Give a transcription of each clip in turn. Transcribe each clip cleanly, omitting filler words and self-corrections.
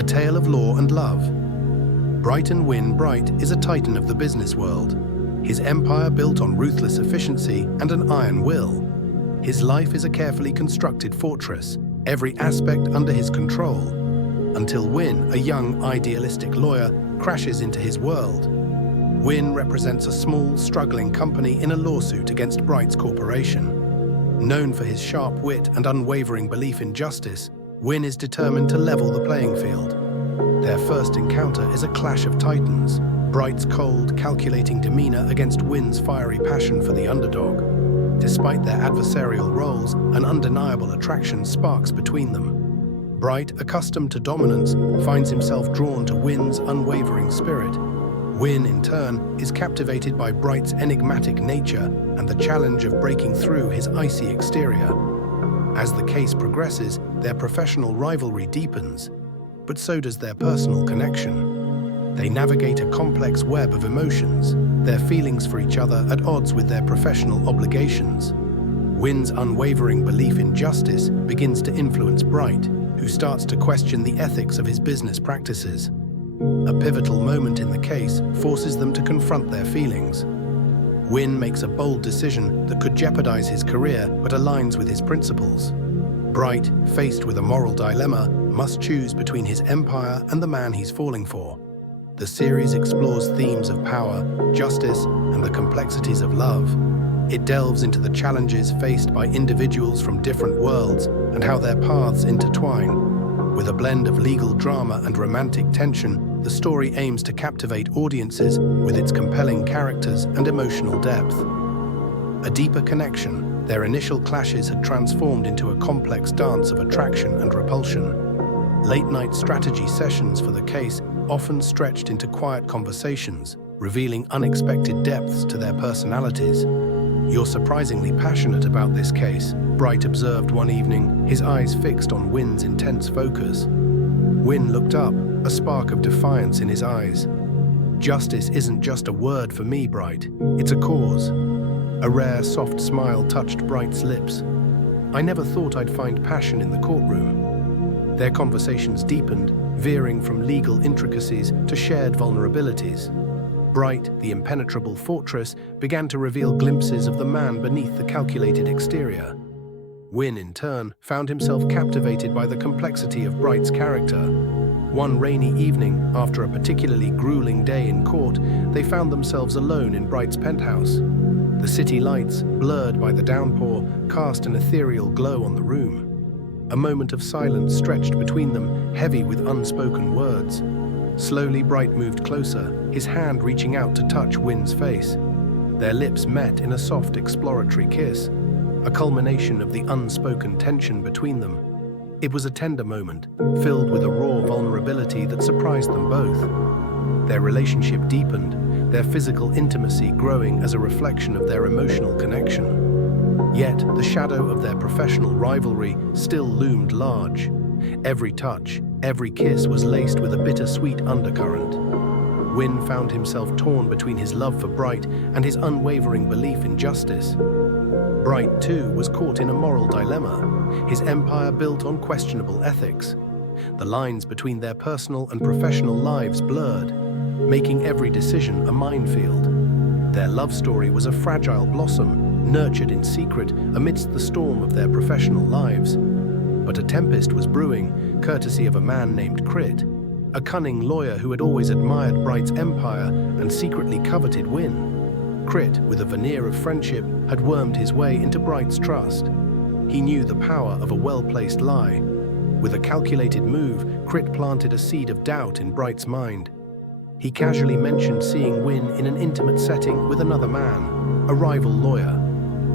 A tale of law and love. Brighton Wyn Bright is a titan of the business world. His empire built on ruthless efficiency and an iron will. His life is a carefully constructed fortress, every aspect under his control, until Wyn, a young, idealistic lawyer, crashes into his world. Wyn represents a small, struggling company in a lawsuit against Bright's corporation. Known for his sharp wit and unwavering belief in justice, Wyn is determined to level the playing field. Their first encounter is a clash of titans, Bright's cold, calculating demeanor against Wyn's fiery passion for the underdog. Despite their adversarial roles, an undeniable attraction sparks between them. Bright, accustomed to dominance, finds himself drawn to Wyn's unwavering spirit. Wyn, in turn, is captivated by Bright's enigmatic nature and the challenge of breaking through his icy exterior. As the case progresses, their professional rivalry deepens, but so does their personal connection. They navigate a complex web of emotions, their feelings for each other at odds with their professional obligations. Wyn's unwavering belief in justice begins to influence Bright, who starts to question the ethics of his business practices. A pivotal moment in the case forces them to confront their feelings. Wyn makes a bold decision that could jeopardize his career but aligns with his principles. Bright, faced with a moral dilemma, must choose between his empire and the man he's falling for. The series explores themes of power, justice, and the complexities of love. It delves into the challenges faced by individuals from different worlds and how their paths intertwine. With a blend of legal drama and romantic tension, the story aims to captivate audiences with its compelling characters and emotional depth. A deeper connection, their initial clashes had transformed into a complex dance of attraction and repulsion. Late-night strategy sessions for the case often stretched into quiet conversations, revealing unexpected depths to their personalities. "You're surprisingly passionate about this case," Bright observed one evening, his eyes fixed on Wyn's intense focus. Wyn looked up, a spark of defiance in his eyes. "Justice isn't just a word for me, Bright. It's a cause." A rare, soft smile touched Bright's lips. "I never thought I'd find passion in the courtroom." Their conversations deepened, veering from legal intricacies to shared vulnerabilities. Bright, the impenetrable fortress, began to reveal glimpses of the man beneath the calculated exterior. Wyn, in turn, found himself captivated by the complexity of Bright's character. One rainy evening, after a particularly grueling day in court, they found themselves alone in Bright's penthouse. The city lights, blurred by the downpour, cast an ethereal glow on the room. A moment of silence stretched between them, heavy with unspoken words. Slowly, Bright moved closer, his hand reaching out to touch Wyn's face. Their lips met in a soft, exploratory kiss, a culmination of the unspoken tension between them. It was a tender moment, filled with a raw vulnerability that surprised them both. Their relationship deepened, their physical intimacy growing as a reflection of their emotional connection. Yet, the shadow of their professional rivalry still loomed large. Every touch, every kiss was laced with a bittersweet undercurrent. Wyn found himself torn between his love for Bright and his unwavering belief in justice. Bright, too, was caught in a moral dilemma, his empire built on questionable ethics. The lines between their personal and professional lives blurred, making every decision a minefield. Their love story was a fragile blossom, nurtured in secret amidst the storm of their professional lives. But a tempest was brewing, courtesy of a man named Crit, a cunning lawyer who had always admired Bright's empire and secretly coveted Wyn. Crit, with a veneer of friendship, had wormed his way into Bright's trust. He knew the power of a well-placed lie. With a calculated move, Crit planted a seed of doubt in Bright's mind. He casually mentioned seeing Wyn in an intimate setting with another man, a rival lawyer.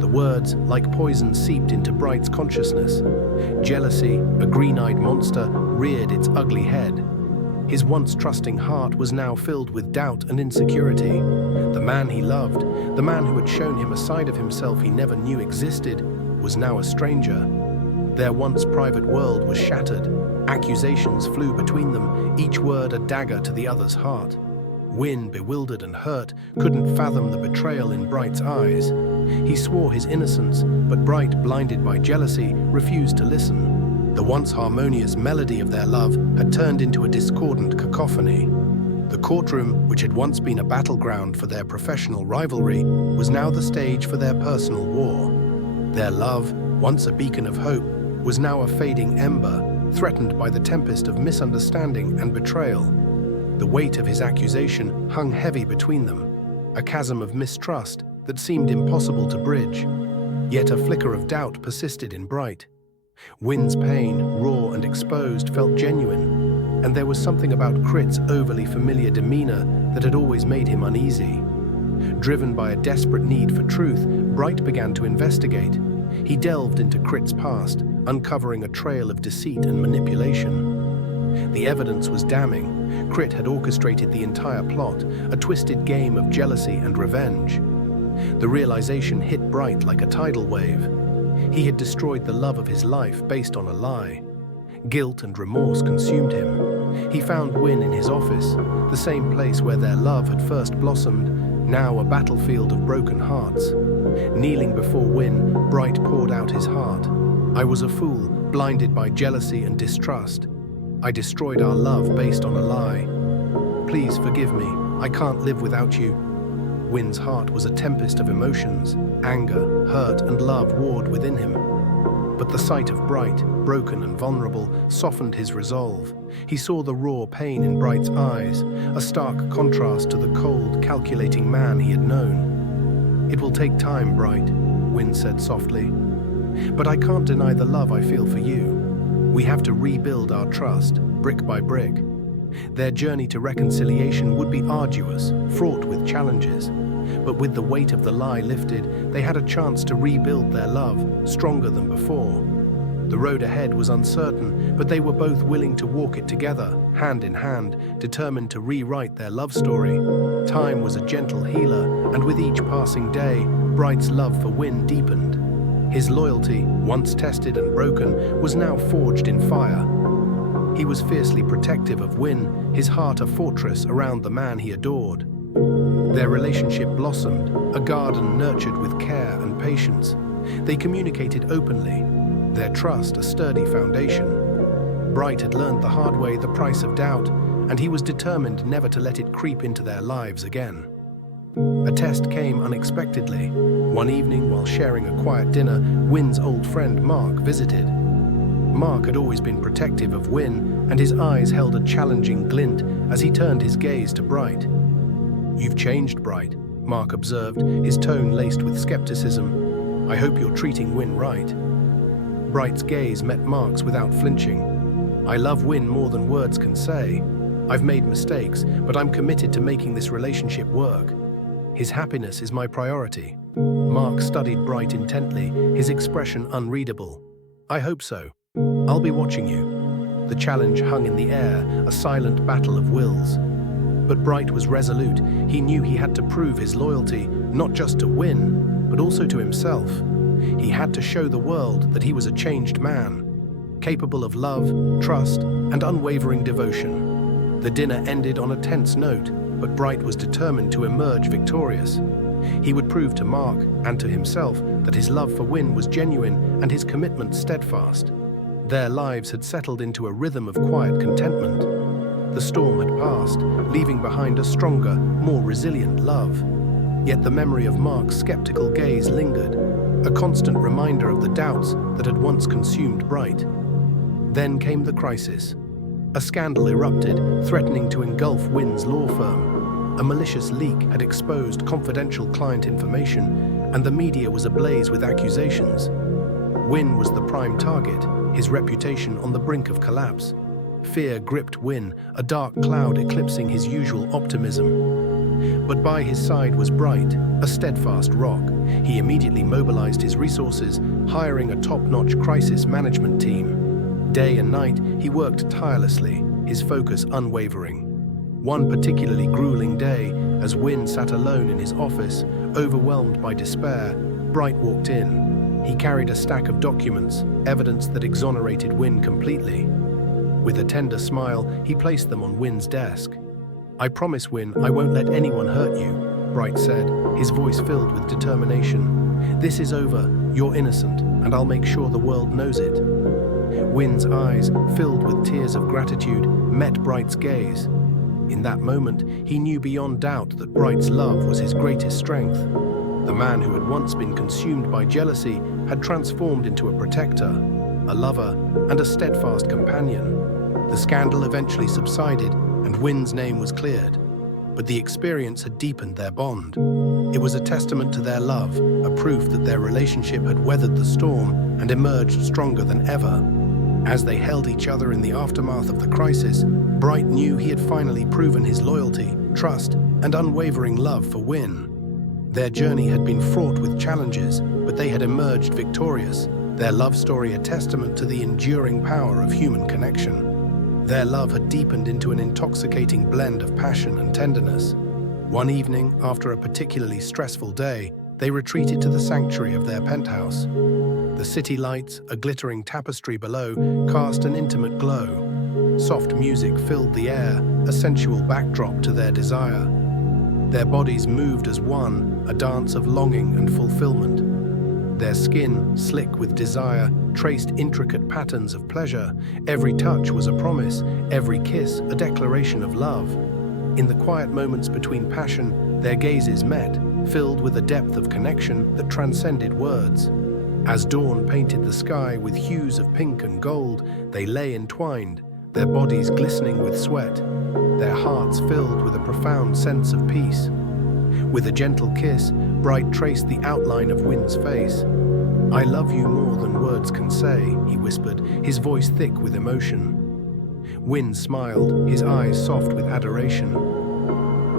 The words, like poison, seeped into Bright's consciousness. Jealousy, a green-eyed monster, reared its ugly head. His once trusting heart was now filled with doubt and insecurity. The man he loved, the man who had shown him a side of himself he never knew existed, was now a stranger. Their once private world was shattered. Accusations flew between them, each word a dagger to the other's heart. Wyn, bewildered and hurt, couldn't fathom the betrayal in Bright's eyes. He swore his innocence, but Bright, blinded by jealousy, refused to listen. The once harmonious melody of their love had turned into a discordant cacophony. The courtroom, which had once been a battleground for their professional rivalry, was now the stage for their personal war. Their love, once a beacon of hope, was now a fading ember, threatened by the tempest of misunderstanding and betrayal. The weight of his accusation hung heavy between them, a chasm of mistrust that seemed impossible to bridge. Yet a flicker of doubt persisted in Bright. Wynn's pain, raw and exposed, felt genuine, and there was something about Crit's overly familiar demeanor that had always made him uneasy. Driven by a desperate need for truth, Bright began to investigate. He delved into Crit's past, uncovering a trail of deceit and manipulation. The evidence was damning. Crit had orchestrated the entire plot, a twisted game of jealousy and revenge. The realization hit Bright like a tidal wave. He had destroyed the love of his life based on a lie. Guilt and remorse consumed him. He found Wynn in his office, the same place where their love had first blossomed, now a battlefield of broken hearts. Kneeling before Wynn, Bright poured out his heart. "I was a fool, blinded by jealousy and distrust. I destroyed our love based on a lie. Please forgive me, I can't live without you." Wynn's heart was a tempest of emotions. Anger, hurt, and love warred within him. But the sight of Bright, broken and vulnerable, softened his resolve. He saw the raw pain in Bright's eyes, a stark contrast to the cold, calculating man he had known. "It will take time, Bright," Wynn said softly. "But I can't deny the love I feel for you. We have to rebuild our trust, brick by brick." Their journey to reconciliation would be arduous, fraught with challenges. But with the weight of the lie lifted, they had a chance to rebuild their love, stronger than before. The road ahead was uncertain, but they were both willing to walk it together, hand in hand, determined to rewrite their love story. Time was a gentle healer, and with each passing day, Bright's love for Wynn deepened. His loyalty, once tested and broken, was now forged in fire. He was fiercely protective of Wynn, his heart a fortress around the man he adored. Their relationship blossomed, a garden nurtured with care and patience. They communicated openly, their trust a sturdy foundation. Bright had learned the hard way the price of doubt, and he was determined never to let it creep into their lives again. A test came unexpectedly. One evening, while sharing a quiet dinner, Wynn's old friend Mark visited. Mark had always been protective of Wynn, and his eyes held a challenging glint as he turned his gaze to Bright. "You've changed, Bright," Mark observed, his tone laced with skepticism. "I hope you're treating Wynn right." Bright's gaze met Mark's without flinching. "I love Wynn more than words can say. I've made mistakes, but I'm committed to making this relationship work. His happiness is my priority." Mark studied Bright intently, his expression unreadable. "I hope so. I'll be watching you." The challenge hung in the air, a silent battle of wills. But Bright was resolute. He knew he had to prove his loyalty, not just to Wynn, but also to himself. He had to show the world that he was a changed man, capable of love, trust, and unwavering devotion. The dinner ended on a tense note, but Bright was determined to emerge victorious. He would prove to Mark and to himself that his love for Wynn was genuine and his commitment steadfast. Their lives had settled into a rhythm of quiet contentment. The storm had passed, leaving behind a stronger, more resilient love. Yet the memory of Mark's skeptical gaze lingered, a constant reminder of the doubts that had once consumed Bright. Then came the crisis. A scandal erupted, threatening to engulf Wynn's law firm. A malicious leak had exposed confidential client information, and the media was ablaze with accusations. Wynn was the prime target, his reputation on the brink of collapse. Fear gripped Wynn, a dark cloud eclipsing his usual optimism. But by his side was Bright, a steadfast rock. He immediately mobilized his resources, hiring a top-notch crisis management team. Day and night, he worked tirelessly, his focus unwavering. One particularly grueling day, as Wynn sat alone in his office, overwhelmed by despair, Bright walked in. He carried a stack of documents, evidence that exonerated Wynn completely. With a tender smile, he placed them on Wynn's desk. "I promise, Wynn, I won't let anyone hurt you," Bright said, his voice filled with determination. "This is over, you're innocent, and I'll make sure the world knows it." Win's eyes, filled with tears of gratitude, met Bright's gaze. In that moment, he knew beyond doubt that Bright's love was his greatest strength. The man who had once been consumed by jealousy had transformed into a protector, a lover, and a steadfast companion. The scandal eventually subsided, and Win's name was cleared. But the experience had deepened their bond. It was a testament to their love, a proof that their relationship had weathered the storm and emerged stronger than ever. As they held each other in the aftermath of the crisis, Bright knew he had finally proven his loyalty, trust, and unwavering love for Win. Their journey had been fraught with challenges, but they had emerged victorious, their love story a testament to the enduring power of human connection. Their love had deepened into an intoxicating blend of passion and tenderness. One evening, after a particularly stressful day, they retreated to the sanctuary of their penthouse. The city lights, a glittering tapestry below, cast an intimate glow. Soft music filled the air, a sensual backdrop to their desire. Their bodies moved as one, a dance of longing and fulfillment. Their skin, slick with desire, traced intricate patterns of pleasure. Every touch was a promise, every kiss a declaration of love. In the quiet moments between passion, their gazes met, filled with a depth of connection that transcended words. As dawn painted the sky with hues of pink and gold, they lay entwined, their bodies glistening with sweat, their hearts filled with a profound sense of peace. With a gentle kiss, Bright traced the outline of Win's face. "I love you more than words can say," he whispered, his voice thick with emotion. Win smiled, his eyes soft with adoration.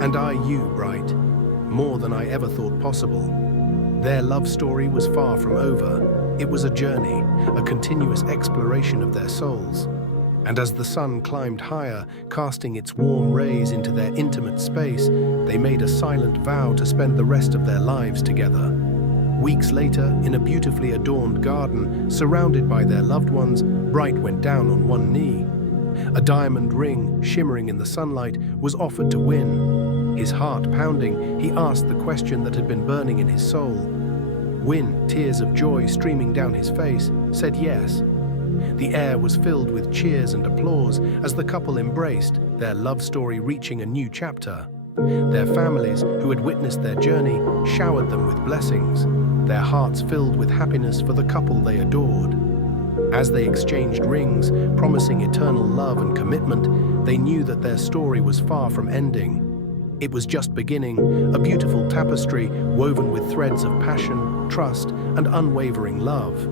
"And I you, Bright, more than I ever thought possible." Their love story was far from over. It was a journey, a continuous exploration of their souls. And as the sun climbed higher, casting its warm rays into their intimate space, they made a silent vow to spend the rest of their lives together. Weeks later, in a beautifully adorned garden, surrounded by their loved ones, Bright went down on one knee. A diamond ring, shimmering in the sunlight, was offered to Win. His heart pounding, he asked the question that had been burning in his soul. Win, tears of joy streaming down his face, said yes. The air was filled with cheers and applause as the couple embraced, their love story reaching a new chapter. Their families, who had witnessed their journey, showered them with blessings, their hearts filled with happiness for the couple they adored. As they exchanged rings, promising eternal love and commitment, they knew that their story was far from ending. It was just beginning, a beautiful tapestry woven with threads of passion, trust, and unwavering love.